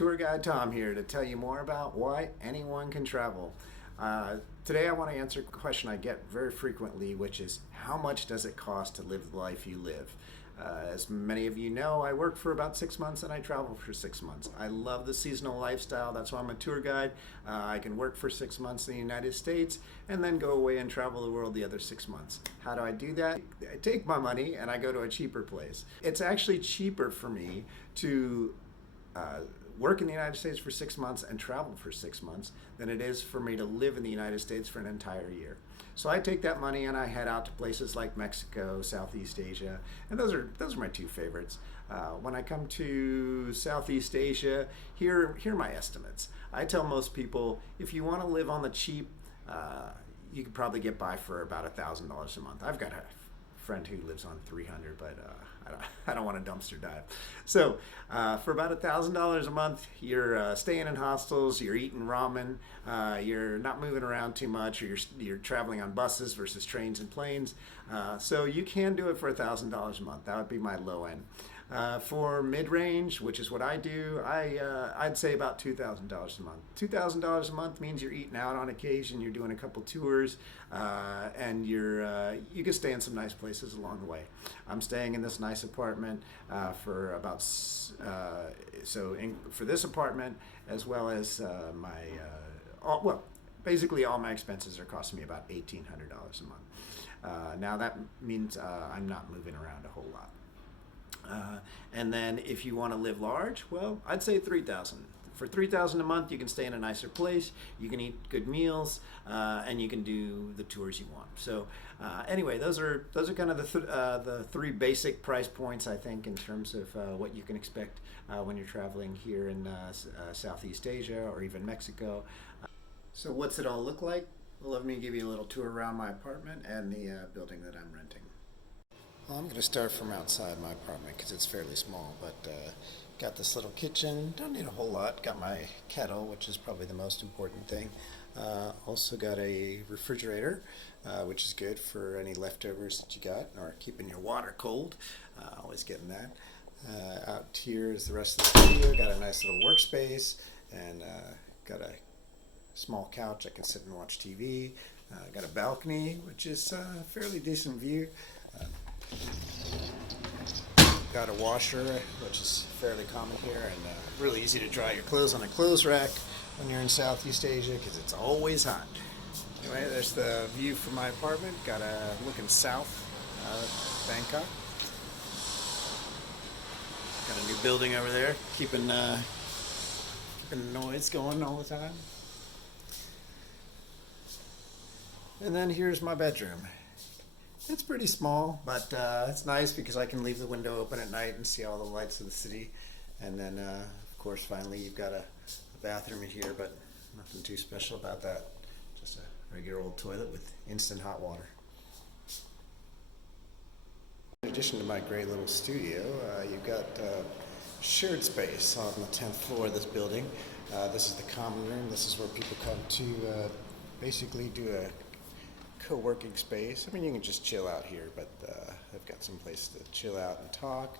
Tour Guide Tom here to tell you more about why anyone can travel. Today I want to answer a question I get very frequently, which is how much does it cost to live the life you live? As many of you know, I work for about 6 months and I travel for 6 months. I love the seasonal lifestyle. That's why I'm a tour guide. I can work for 6 months in the United States and then go away and travel the world the other 6 months. How do I do that? I take my money and I go to a cheaper place. It's actually cheaper for me to work in the United States for 6 months and travel for 6 months than it is for me to live in the United States for an entire year. So I take that money and I head out to places like Mexico, Southeast Asia, and those are my two favorites. When I come to Southeast Asia, here are my estimates. I tell most people if you want to live on the cheap, you could probably get by for about $1,000 a month. I've got a friend who lives on 300, but I don't want to dumpster dive. So for about $1,000 a month, you're staying in hostels, you're eating ramen, you're not moving around too much, or you're traveling on buses versus trains and planes. So you can do it for $1,000 a month. That would be my low end. For mid-range, which is what I do, I'd say about $2,000 a month. $2,000 a month means you're eating out on occasion, you're doing a couple tours, and you can stay in some nice places along the way. I'm staying in this nice apartment for about for this apartment as well as basically all my expenses are costing me about $1,800 a month. Now that means I'm not moving around a whole lot. And then if you want to live large, well, I'd say $3,000. For $3,000 a month, you can stay in a nicer place, you can eat good meals, and you can do the tours you want. So anyway, those are kind of the three basic price points, I think, in terms of what you can expect when you're traveling here in Southeast Asia or even Mexico. So what's it all look like? Well, let me give you a little tour around my apartment and the building that I'm renting. Well, I'm going to start from outside my apartment because it's fairly small, but got this little kitchen, don't need a whole lot, got my kettle, which is probably the most important thing. Also got a refrigerator, which is good for any leftovers that you got, or keeping your water cold, always getting that. Out here is the rest of the studio, got a nice little workspace, and got a small couch I can sit and watch TV. Got a balcony, which is a fairly decent view. Got a washer, which is fairly common here, and really easy to dry your clothes on a clothes rack when you're in Southeast Asia because it's always hot. Anyway, there's the view from my apartment. Got a looking south, Bangkok. Got a new building over there, keeping the noise going all the time. And then here's my bedroom. It's pretty small, but it's nice because I can leave the window open at night and see all the lights of the city. And then, of course, finally you've got a bathroom in here, but nothing too special about that. Just a regular old toilet with instant hot water. In addition to my great little studio, you've got shared space on the 10th floor of this building. This is the common room. This is where people come to basically do a co-working space. I mean, you can just chill out here, but I've got some place to chill out and talk.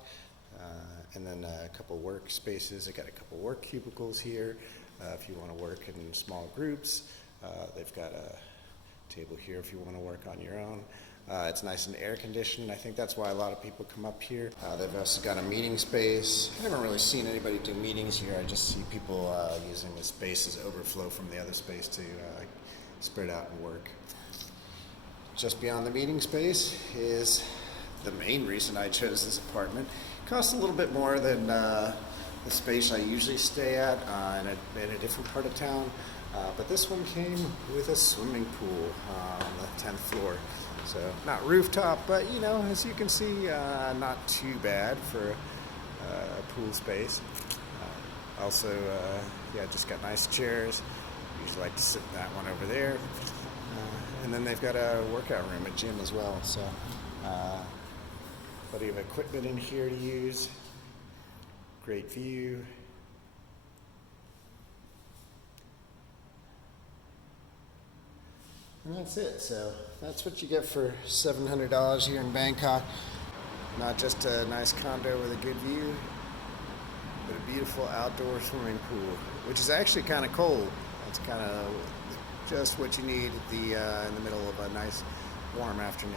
And then a couple work spaces. I got a couple work cubicles here if you want to work in small groups. They've got a table here if you want to work on your own. It's nice and air conditioned. I think that's why a lot of people come up here. They've also got a meeting space. I haven't really seen anybody do meetings here. I just see people using the space as overflow from the other space to spread out and work. Just beyond the meeting space is the main reason I chose this apartment. It costs a little bit more than the space I usually stay at in a different part of town, but this one came with a swimming pool on the 10th floor. So not rooftop, but you know, as you can see, not too bad for a pool space. Also, just got nice chairs. Usually like to sit in that one over there. And then they've got a workout room, a gym as well. So, plenty of equipment in here to use. Great view. And that's it. So that's what you get for $700 here in Bangkok. Not just a nice condo with a good view, but a beautiful outdoor swimming pool, which is actually kind of cold. It's kind of just what you need at the in the middle of a nice warm afternoon.